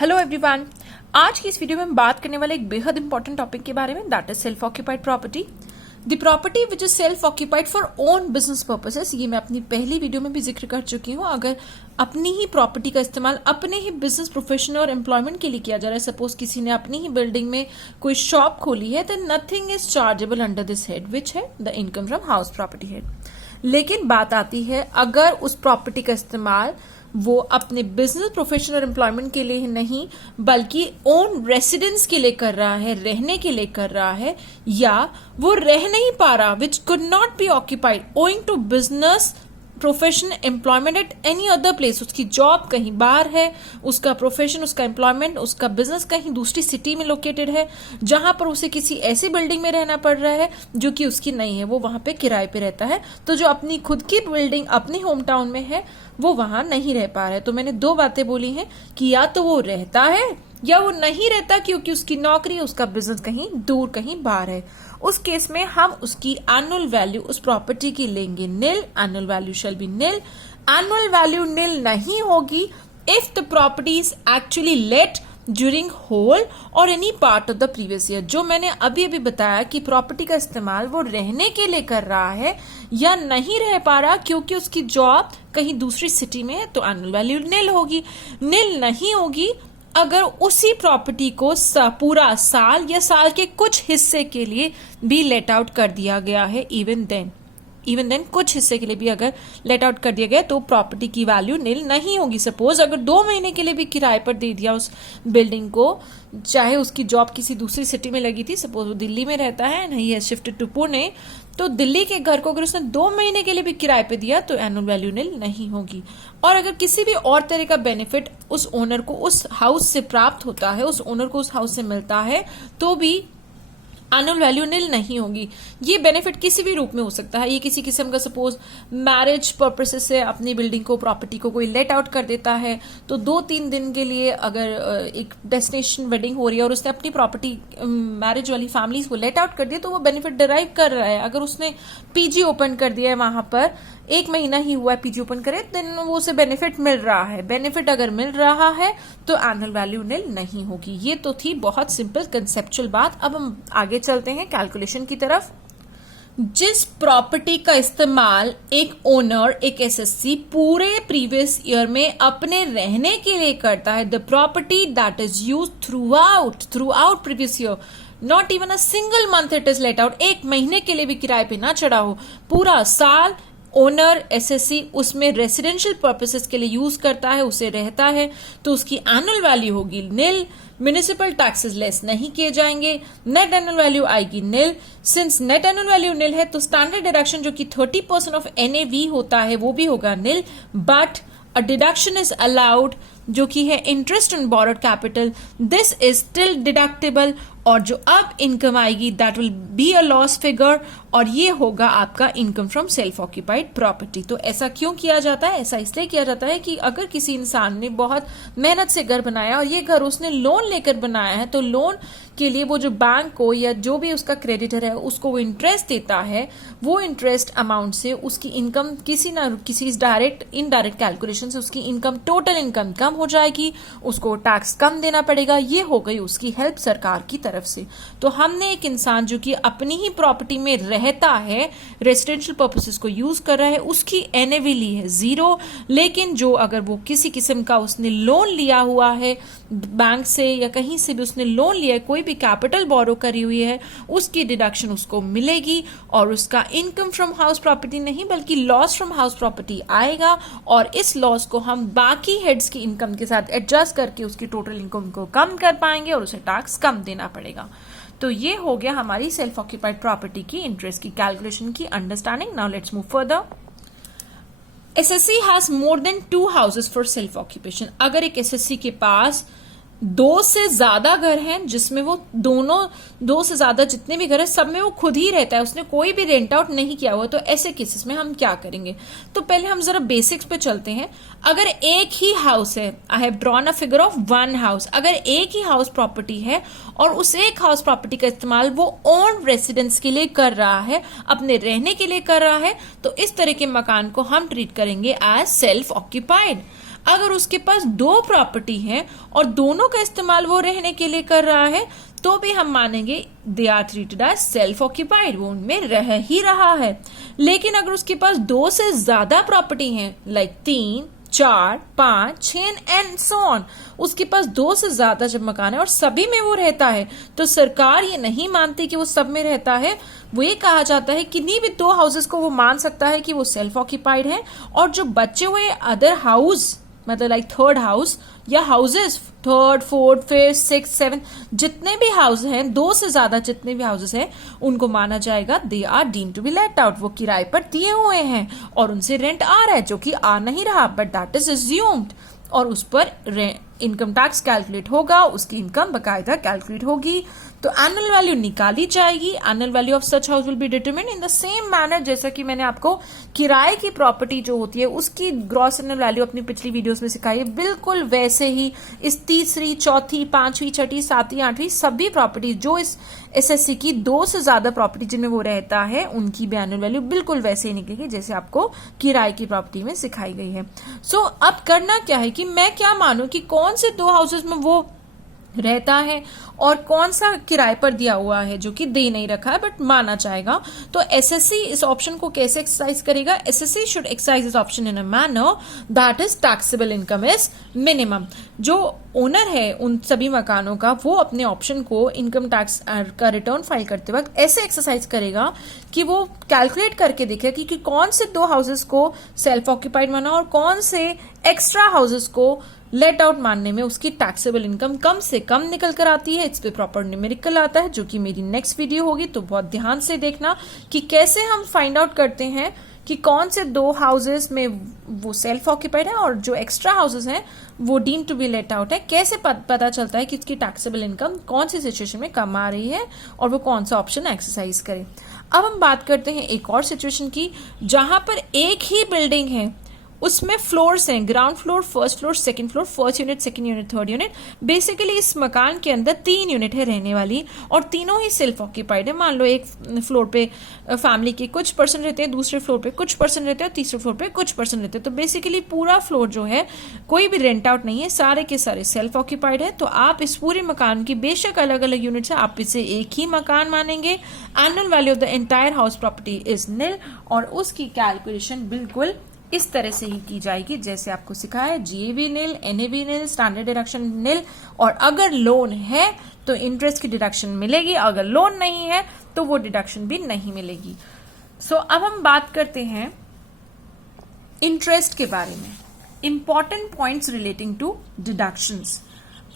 Hello everyone, आज की इस वीडियो में हम बात करने वाले एक बेहद इंपॉर्टेंट टॉपिक के बारे में, that is self occupied property. The property which is self occupied for own business purposes. ये मैं अपनी पहली वीडियो में भी जिक्र कर चुकी हूँ। अगर अपनी ही प्रॉपर्टी का इस्तेमाल अपने ही बिजनेस, प्रोफेशन और एम्प्लॉयमेंट के लिए किया जा रहा है, सपोज किसी ने अपनी ही बिल्डिंग में कोई शॉप खोली है, then nothing is chargeable under this head, which है the income from house property head. लेकिन बात आती है, अगर उस प्रॉपर्टी का इस्तेमाल वो अपने बिजनेस, प्रोफेशन और एम्प्लॉयमेंट के लिए नहीं बल्कि ओन रेसिडेंस के लिए कर रहा है, रहने के लिए कर रहा है, या वो रह नहीं पा रहा, which could not be occupied owing to business, profession, employment at any other place. उसकी जॉब कहीं बाहर है, उसका प्रोफेशन, उसका एम्प्लॉयमेंट, उसका बिजनेस कहीं दूसरी सिटी में लोकेटेड है, जहां पर उसे किसी ऐसी बिल्डिंग में रहना पड़ रहा है जो कि उसकी नहीं है, वो वहां पे किराए पे रहता है। तो जो अपनी खुद की बिल्डिंग अपने होम टाउन में है वो वहां नहीं रह पा रहा है। तो मैंने दो बातें बोली हैं कि या तो वो रहता है या वो नहीं रहता, क्योंकि उसकी नौकरी, उसका बिजनेस कहीं दूर, कहीं बाहर है। उस केस में हम उसकी एनुअल वैल्यू उस प्रॉपर्टी की लेंगे nil. Annual value shall be nil. Annual value nil नहीं होगी if the property is actually let during whole or any part of the previous year. जो मैंने अभी अभी बताया कि प्रॉपर्टी का इस्तेमाल वो रहने के लिए कर रहा है या नहीं रह पा रहा क्योंकि उसकी जॉब कहीं दूसरी सिटी में है, तो एनुअल वैल्यू निल होगी। निल नहीं होगी अगर उसी प्रॉपर्टी को पूरा साल या साल के कुछ हिस्से के लिए भी लेट आउट कर दिया गया है। इवन देन कुछ हिस्से के लिए भी अगर लेट आउट कर दिया गया तो प्रॉपर्टी की वैल्यू निल नहीं होगी। सपोज अगर 2 महीने के लिए भी किराए पर दे दिया उस बिल्डिंग को, चाहे उसकी जॉब किसी दूसरी सिटी में लगी थी, सपोज वो दिल्ली में रहता है, नहीं है शिफ्टेड टू पुणे, तो दिल्ली के घर को अगर उसने 2 महीने के लिए भी किराए पे दिया तो एनुअल वैल्यू निल नहीं होगी। और अगर किसी भी और तरह का बेनिफिट उस ओनर को उस हाउस से प्राप्त होता है, उस ओनर को उस हाउस से मिलता है, तो भी एनुअल वैल्यू निल नहीं होगी। ये बेनिफिट किसी भी रूप में हो सकता है। ये किसी किस्म का, सपोज मैरिज पर्पसेस से अपनी बिल्डिंग को, प्रॉपर्टी को कोई लेट आउट कर देता है, तो 2-3 दिन के लिए अगर एक डेस्टिनेशन वेडिंग हो रही है और उसने अपनी प्रॉपर्टी मैरिज वाली फैमिलीज को लेट आउट कर दिया, तो वो बेनिफिट डिराइव कर रहा है। अगर उसने पीजी ओपन कर दिया है, वहां पर 1 महीना ही हुआ है पीजी ओपन करे, देन वो उसे बेनिफिट मिल रहा है। बेनिफिट अगर मिल रहा है तो एनुअल वैल्यू निल नहीं होगी। ये तो थी बहुत सिंपल कंसेप्चुअल बात। अब हम आगे चलते हैं कैलकुलेशन की तरफ। जिस प्रॉपर्टी का इस्तेमाल एक ओनर, एक एसएससी पूरे प्रीवियस ईयर में अपने रहने के लिए करता है, the property that is used through out previous year, not even a single month it is let out. 1 महीने के लिए भी किराए पे ना चढ़ा हो, पूरा साल ओनर एसएससी उसमें रेसिडेंशियल पर्पसेस के लिए यूज करता है, उसे रहता है, तो उसकी एनुअल वैल्यू होगी निल। म्युनिसिपल टैक्सेस लेस नहीं किए जाएंगे, नेट एनुअल वैल्यू आएगी निल। सिंस नेट एनुअल वैल्यू निल है तो स्टैंडर्ड डिडक्शन जो कि 30% ऑफ एनएवी होता है वो भी होगा nil. But a deduction is allowed जो कि है interest on borrowed capital, this is still deductible, और जो अब इनकम आएगी that will be a loss figure, और ये होगा आपका income from self occupied property. तो ऐसा क्यों किया जाता है? ऐसा इसलिए किया जाता है कि अगर किसी इंसान ने बहुत मेहनत से घर बनाया और ये घर उसने लोन लेकर बनाया है, तो लोन के लिए वो जो बैंक को या जो भी उसका क्रेडिटर है उसको वो इंटरेस्ट देता है, वो इंटरेस्ट अमाउंट से उसकी इनकम किसी ना किसी डायरेक्ट इनडायरेक्ट कैलकुलेशन से उसकी इनकम, टोटल इनकम कम हो जाएगी, उसको टैक्स कम देना पड़ेगा। ये हो गई उसकी हेल्प सरकार की तरफ से। तो हमने एक इंसान जो कि अपनी ही प्रॉपर्टी में रहता है, रेसिडेंशियल पर्पसेस को यूज कर रहा है, उसकी एनएवी ली है 0, लेकिन जो अगर वो किसी किस्म का उसने लोन लिया हुआ है बैंक से या कहीं से भी उसने लोन लिया है, कोई भी कैपिटल बोरो करी हुई है, उसकी डिडक्शन उसको मिलेगी और उसका इनकम फ्रॉम हाउस प्रॉपर्टी नहीं बल्कि लॉस फ्रॉम हाउस प्रॉपर्टी आएगा, और इस लॉस को हम बाकी हेड्स की इनकम के साथ एडजस्ट करके उसकी टोटल इनकम को कम कर पाएंगे और उसे टैक्स कम देना पड़ेगा। तो ये हो गया हमारी सेल्फ ऑक्यूपाइड प्रॉपर्टी की इंटरेस्ट की कैलकुलेशन की understanding. Now let's move further. SSC has more than 2 houses for self occupation. अगर एक एसएससी के पास 2 से ज्यादा घर हैं जिसमें वो दोनों 2 से ज्यादा जितने भी घर है सब में वो खुद ही रहता है, उसने कोई भी रेंट आउट नहीं किया हुआ, तो ऐसे केसेस में हम क्या करेंगे? तो पहले हम जरा बेसिक्स पे चलते हैं। अगर एक ही हाउस है, I have drawn a figure of 1 house, अगर एक ही हाउस प्रॉपर्टी है और उस एक हाउस प्रॉपर्टी का इस्तेमाल वो ओन रेसिडेंस के लिए कर रहा है, अपने रहने के लिए कर रहा है, तो इस तरह के मकान को हम ट्रीट करेंगे एज सेल्फ ऑक्यूपाइड। अगर उसके पास 2 प्रॉपर्टी है और दोनों का इस्तेमाल वो रहने के लिए कर रहा है तो भी हम मानेंगे they are treated as self occupied, वो उनमें रह ही रहा है। लेकिन अगर उसके पास 2 से ज्यादा प्रॉपर्टी है, लाइक 3, 4, 5, 6 एंड सो ऑन, उसके पास 2 से ज्यादा जब मकान है और सभी में वो रहता है, तो सरकार ये नहीं मानती कि वो सब में रहता है। वो ये कहा जाता है किन्हीं भी 2 हाउसेस को वो मान सकता है कि वो सेल्फ ऑक्यूपाइड है, और जो बचे हुए अदर हाउस मतलब लाइक थर्ड हाउस या houses, third, fourth, fifth, six, seven, जितने भी हाउस हैं, 2 से ज्यादा जितने भी हाउसेस हैं, उनको माना जाएगा they are deemed to be let out. वो किराए पर दिए हुए हैं और उनसे रेंट आ रहा है, जो कि आ नहीं रहा, बट दैट इज अज्यूम्ड, और उस पर इनकम टैक्स कैलकुलेट होगा, उसकी इनकम बकायदा कैलकुलेट होगी, तो एनुअल वैल्यू निकाली जाएगी। Annual value of such house will be determined in the same manner जैसा कि मैंने आपको किराए की प्रॉपर्टी जो होती है उसकी ग्रॉस एनुअल वैल्यू अपनी पिछली वीडियोस में सिखाई है, बिल्कुल वैसे ही इस तीसरी, चौथी, 5वीं, 6ठी, 7वीं, 8वीं सभी प्रॉपर्टी जो इस एसएससी की 2 से ज्यादा प्रॉपर्टी जिनमें वो रहता है उनकी भी एनुअल वैल्यू बिल्कुल वैसे ही निकलेगी जैसे आपको किराए की प्रॉपर्टी में सिखाई गई है। सो अब करना क्या है कि मैं क्या मानूं कि कौन से 2 हाउसेस में वो रहता है और कौन सा किराए पर दिया हुआ है जो कि दे नहीं रखा है बट माना जाएगा। तो एसएससी इस ऑप्शन को कैसे एक्सरसाइज करेगा? SSC should exercise this option in a manner that is taxable income is minimum. जो ओनर है उन सभी मकानों का, वो अपने ऑप्शन को इनकम टैक्स का रिटर्न फाइल करते वक्त ऐसे एक्सरसाइज करेगा कि वो कैलकुलेट करके देखेगा कि कौन से 2 हाउसेस को सेल्फ ऑक्यूपाइड माना और कौन से एक्स्ट्रा हाउसेस को लेट आउट मानने में उसकी टैक्सेबल इनकम कम से कम निकल कर आती है। इस पे प्रॉपर न्यूमेरिकल आता है जो कि मेरी नेक्स्ट वीडियो होगी, तो बहुत ध्यान से देखना कि कैसे हम फाइंड आउट करते हैं कि कौन से 2 हाउसेस में वो सेल्फ ऑक्यूपाइड है और जो एक्स्ट्रा हाउसेस हैं वो deem to be let out है। कैसे पता चलता है कि इसकी टैक्सेबल इनकम कौन सी सिचुएशन में कम आ रही है और वो कौन सा ऑप्शन एक्सरसाइज करे। अब हम बात करते हैं एक और सिचुएशन की जहां पर एक ही बिल्डिंग है, उसमें फ्लोर्स हैं, ground floor, first floor, second floor, first unit, second unit, third unit. Basically इस मकान के अंदर 3 यूनिट है रहने वाली और तीनों ही सेल्फ ऑक्यूपाइड है। मान लो एक फ्लोर पे फैमिली के कुछ पर्सन रहते हैं, दूसरे फ्लोर पे कुछ पर्सन रहते हैं और तीसरे फ्लोर पे कुछ पर्सन रहते हैं। तो बेसिकली पूरा फ्लोर जो है कोई भी रेंट आउट नहीं है, सारे के सारे सेल्फ ऑक्यूपाइड है। तो आप इस पूरे मकान की बेशक अलग अलग यूनिट्स है, आप इसे एक ही मकान मानेंगे। Annual value of the entire house property is निल और उसकी कैलकुलेशन बिल्कुल इस तरह से ही की जाएगी जैसे आपको सिखाया, जीएवी निल, एनएवी निल, स्टैंडर्ड डिडक्शन निल, और अगर लोन है तो इंटरेस्ट की डिडक्शन मिलेगी, अगर लोन नहीं है तो वो डिडक्शन भी नहीं मिलेगी। सो अब हम बात करते हैं इंटरेस्ट के बारे में, important points relating to deductions.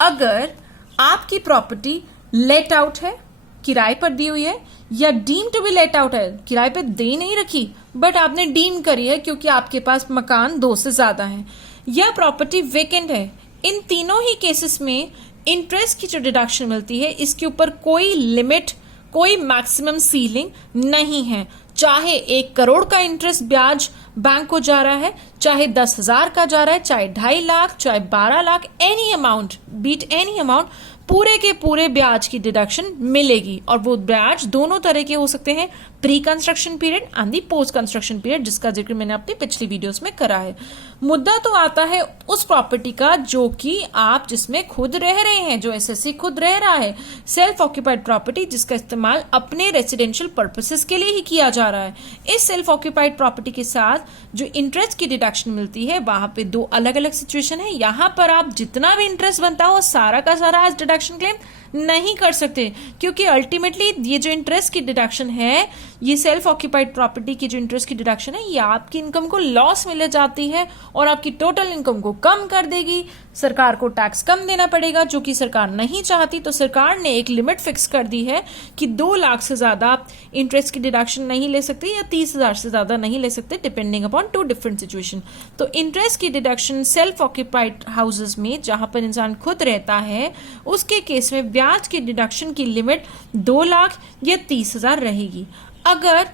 अगर आपकी प्रॉपर्टी लेट आउट है, किराए पर दी हुई है, या deem to be let out है, किराए पे दे नहीं रखी बट आपने डीम करी है क्योंकि आपके पास मकान 2 से ज्यादा है, या प्रॉपर्टी वेकेंट है, इन तीनों ही केसेस में इंटरेस्ट की जो डिडक्शन मिलती है इसके ऊपर कोई लिमिट, कोई मैक्सिमम सीलिंग नहीं है। चाहे 1 करोड़ का इंटरेस्ट ब्याज बैंक को जा रहा है, चाहे 10,000 का जा रहा है, चाहे 2.5 लाख, चाहे 12 lakh, any amount, be it any amount, पूरे के पूरे ब्याज की डिडक्शन मिलेगी। और वो ब्याज दोनों तरह के हो सकते हैं, pre construction period and the post construction period, जिसका जिक्र मैंने अपनी पिछली वीडियोस में करा है। मुद्दा तो आता है उस प्रॉपर्टी का जो कि आप जिसमें खुद रह रहे हैं, जो एसएससी खुद रह रहा है, सेल्फ ऑक्यूपाइड प्रॉपर्टी जिसका इस्तेमाल अपने रेसिडेंशियल पर्पसेस के लिए ही किया जा रहा है। इस सेल्फ ऑक्यूपाइड प्रॉपर्टी के साथ जो इंटरेस्ट की डिडक्शन मिलती है वहां पे 2 अलग अलग सिचुएशन है। यहां पर आप जितना भी इंटरेस्ट बनता हो सारा का सारा एज डिडक्शन क्लेम नहीं कर सकते, क्योंकि अल्टीमेटली ये जो इंटरेस्ट की डिडक्शन है, ये सेल्फ ऑक्यूपाइड प्रॉपर्टी की जो इंटरेस्ट की डिडक्शन है, ये आपकी इनकम को लॉस में ले जाती है और आपकी टोटल इनकम को कम कर देगी। सरकार को टैक्स कम देना पड़ेगा जो कि सरकार नहीं चाहती। तो सरकार ने एक लिमिट फिक्स कर दी है कि 2 लाख से ज्यादा आप इंटरेस्ट की डिडक्शन नहीं ले सकते या 30,000 से ज्यादा नहीं ले सकते, डिपेंडिंग अपॉन 2 डिफरेंट सिचुएशन। तो इंटरेस्ट की डिडक्शन सेल्फ ऑक्यूपाइड हाउसेस में जहां पर इंसान खुद रहता है उसके केस में ब्याज की डिडक्शन की लिमिट 2 लाख या 30,000 रहेगी। अगर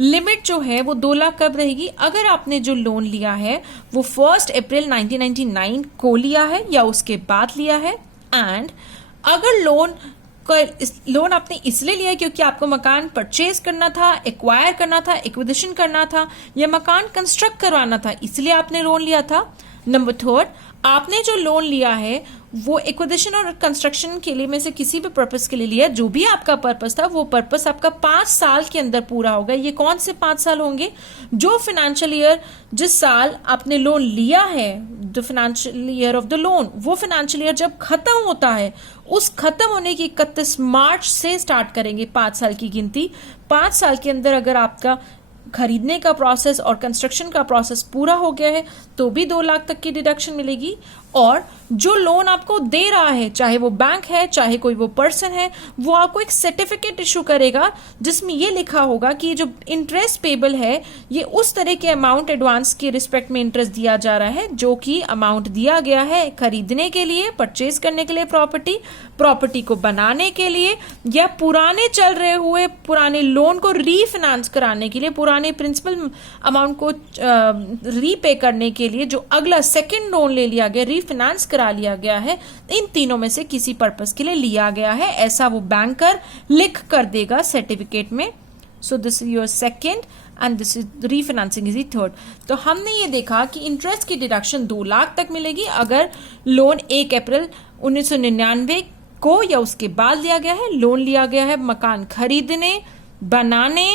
लिमिट जो है वो 2 लाख कब रहेगी? अगर आपने जो लोन लिया है वो 1 अप्रैल 1999 को लिया है या उसके बाद लिया है, एंड अगर लोन आपने इसलिए लिया है क्योंकि आपको मकान परचेज करना था, एक्वायर करना था, एक्विजिशन करना था, या मकान कंस्ट्रक्ट करवाना था, इसलिए आपने लोन लिया था, नंबर थर्ड, आपने जो लोन लिया है वो एक्विजिशन और कंस्ट्रक्शन के लिए में से किसी भी पर्पस के लिए लिया, जो भी आपका पर्पस था वो पर्पस आपका 5 साल के अंदर पूरा होगा। ये कौन से 5 साल होंगे? जो फाइनेंशियल ईयर, जिस साल आपने लोन लिया है, the financial year of the loan, वो फाइनेंशियल ईयर जब खत्म होता है, उस खत्म होने की 31 मार्च से स्टार्ट करेंगे 5 साल की गिनती। 5 साल के अंदर अगर आपका खरीदने का प्रोसेस और कंस्ट्रक्शन का प्रोसेस पूरा हो गया है तो भी 2 लाख तक की डिडक्शन मिलेगी। और जो लोन आपको दे रहा है, चाहे वो बैंक है चाहे कोई वो पर्सन है, वो आपको एक सर्टिफिकेट इशू करेगा जिसमें ये लिखा होगा कि जो इंटरेस्ट पेबल है ये उस तरह के अमाउंट एडवांस के रिस्पेक्ट में इंटरेस्ट दिया जा रहा है जो कि अमाउंट दिया गया है खरीदने के लिए, परचेज करने के लिए प्रॉपर्टी को बनाने के लिए, या पुराने चल रहे हुए पुराने लोन को रीफाइनेंस कराने के लिए, पुराने प्रिंसिपल अमाउंट को रीपे करने के लिए जो अगला सेकेंड लोन ले लिया गया, रीफाइनेंस करा लिया गया है, इन तीनों में से किसी पर्पस के लिए लिया गया है, ऐसा वो बैंकर लिख कर देगा सर्टिफिकेट में। So this is your second and this is refinancing is the third. तो हमने ये देखा कि इंटरेस्ट की डिडक्शन 2 लाख तक मिलेगी अगर लोन 1 अप्रैल 1999 को या उसके बाद लिया गया है, लोन लिया गया है मकान खरीदने बनाने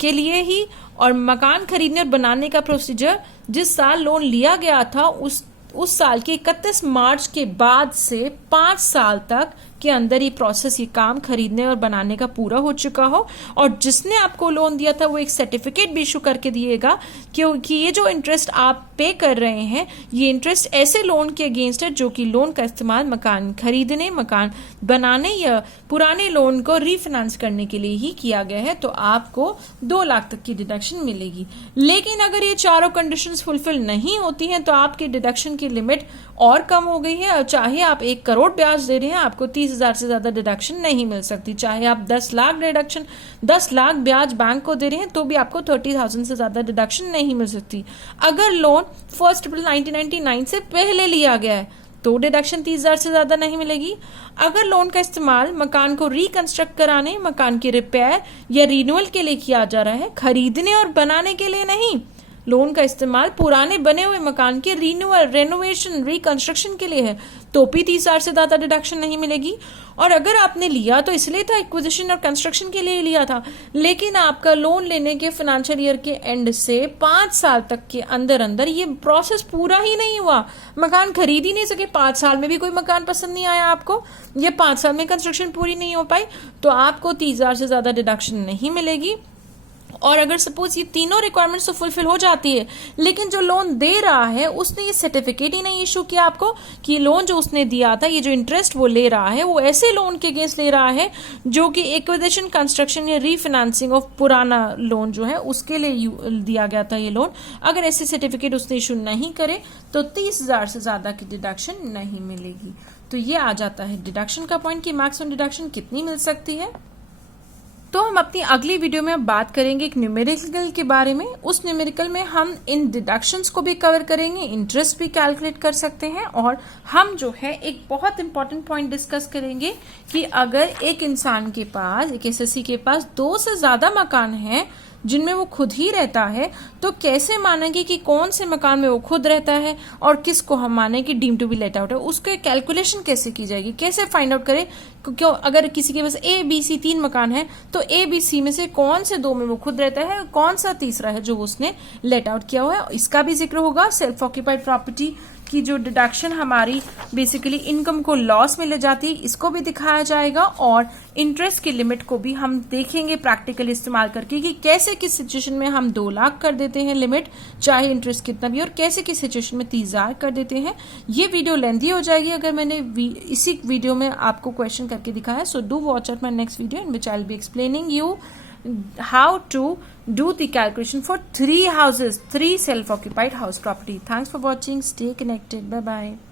के लिए ही, और मकान खरीदने और बनाने का प्रोसीजर जिस साल लोन लिया गया था उस साल के 31 मार्च के बाद से 5 साल तक के अंदर ये प्रोसेस, ये काम खरीदने और बनाने का पूरा हो चुका हो, और जिसने आपको लोन दिया था वो एक सर्टिफिकेट भी इशू करके दिएगा क्योंकि ये जो इंटरेस्ट आप पे कर रहे हैं ये इंटरेस्ट ऐसे लोन के अगेंस्ट है जो कि लोन का इस्तेमाल मकान खरीदने, मकान बनाने या पुराने लोन को रीफाइनेंस करने के लिए ही किया गया है। तो आपको 2 लाख तक की डिडक्शन मिलेगी। लेकिन अगर ये चारों कंडीशंस फुलफिल नहीं होती हैं तो आपकी डिडक्शन की लिमिट और कम हो गई है, और चाहे आप 1 करोड़ ब्याज दे रहे हैं आपको 30,000 से ज्यादा डिडक्शन नहीं मिल सकती। चाहे आप 10 लाख डिडक्शन 10 लाख ब्याज बैंक को दे रहे हैं तो भी आपको 30,000 से ज्यादा डिडक्शन नहीं मिल सकती। अगर लोन 1 अप्रैल 1999 से पहले लिया गया है तो डिडक्शन 30,000 से ज्यादा नहीं मिलेगी। अगर लोन का इस्तेमाल मकान को रिकंस्ट्रक्ट कराने, मकान के रिपेयर या रिन्यूअल के लिए किया जा रहा है, खरीदने और बनाने के लिए नहीं, लोन का इस्तेमाल पुराने बने हुए मकान के रिन्यूअल, रेनोवेशन, रिकंस्ट्रक्शन के लिए है तो भी 30,000 से ज्यादा डिडक्शन नहीं मिलेगी। और अगर आपने लिया तो इसलिए था एक्विजिशन और कंस्ट्रक्शन के लिए लिया था, लेकिन आपका लोन लेने के फाइनेंशियल ईयर के एंड से 5 साल तक के अंदर अंदर ये प्रोसेस पूरा ही नहीं हुआ, मकान खरीद ही नहीं सके, 5 साल में भी कोई मकान पसंद नहीं आया आपको, ये 5 साल में कंस्ट्रक्शन पूरी नहीं हो पाई, तो आपको 30,000 से ज्यादा डिडक्शन नहीं मिलेगी। और अगर सपोज ये तीनों रिक्वायरमेंट्स तो फुलफिल हो जाती है, लेकिन जो लोन दे रहा है उसने ये सर्टिफिकेट ही नहीं इशू किया आपको कि लोन जो उसने दिया था, ये जो इंटरेस्ट वो ले रहा है वो ऐसे लोन के अगेंस्ट ले रहा है जो कि एक्विजिशन, कंस्ट्रक्शन या रीफाइनेंसिंग ऑफ पुराना लोन जो है उसके लिए दिया गया था ये लोन, अगर ऐसे सर्टिफिकेट उसने इशू नहीं करे तो 30,000 से ज्यादा की डिडक्शन नहीं मिलेगी। तो ये आ जाता है डिडक्शन का पॉइंट कि मैक्सिमम डिडक्शन कितनी मिल सकती है। तो हम अपनी अगली वीडियो में बात करेंगे एक न्यूमेरिकल के बारे में। उस न्यूमेरिकल में हम इन डिडक्शंस को भी कवर करेंगे, इंटरेस्ट भी कैलकुलेट कर सकते हैं, और हम जो है एक बहुत इंपॉर्टेंट पॉइंट डिस्कस करेंगे कि अगर एक इंसान के पास, एक एसएससी के पास 2 से ज्यादा मकान हैं जिनमें वो खुद ही रहता है, तो कैसे मानेंगे कि कौन से मकान में वो खुद रहता है और किसको हम माने कि deem to be let out है, उसके कैलकुलेशन कैसे की जाएगी, कैसे फाइंड आउट करें। क्यों अगर किसी के पास ए बी सी 3 मकान है तो ए बी सी में से कौन से 2 में वो खुद रहता है, कौन सा तीसरा है जो उसने लेट आउट किया हुआ है, इसका भी जिक्र होगा। सेल्फ ऑक्यूपाइड प्रॉपर्टी की जो डिडक्शन हमारी बेसिकली इनकम को लॉस में ले जाती है, इसको भी दिखाया जाएगा, और इंटरेस्ट की लिमिट को भी हम देखेंगे प्रैक्टिकल इस्तेमाल करके कि कैसे किस सिचुएशन में हम 2 लाख कर देते हैं लिमिट, चाहे इंटरेस्ट कितना भी, और कैसे किस सिचुएशन में 30,000 कर देते हैं। ये वीडियो लेंथी हो जाएगी अगर मैंने इसी वीडियो में आपको क्वेश्चन करके दिखाया। So do watch out my next video in which I will be explaining you how to do the calculation for 3 houses, 3 self-occupied house property. Thanks for watching. Stay connected. Bye bye.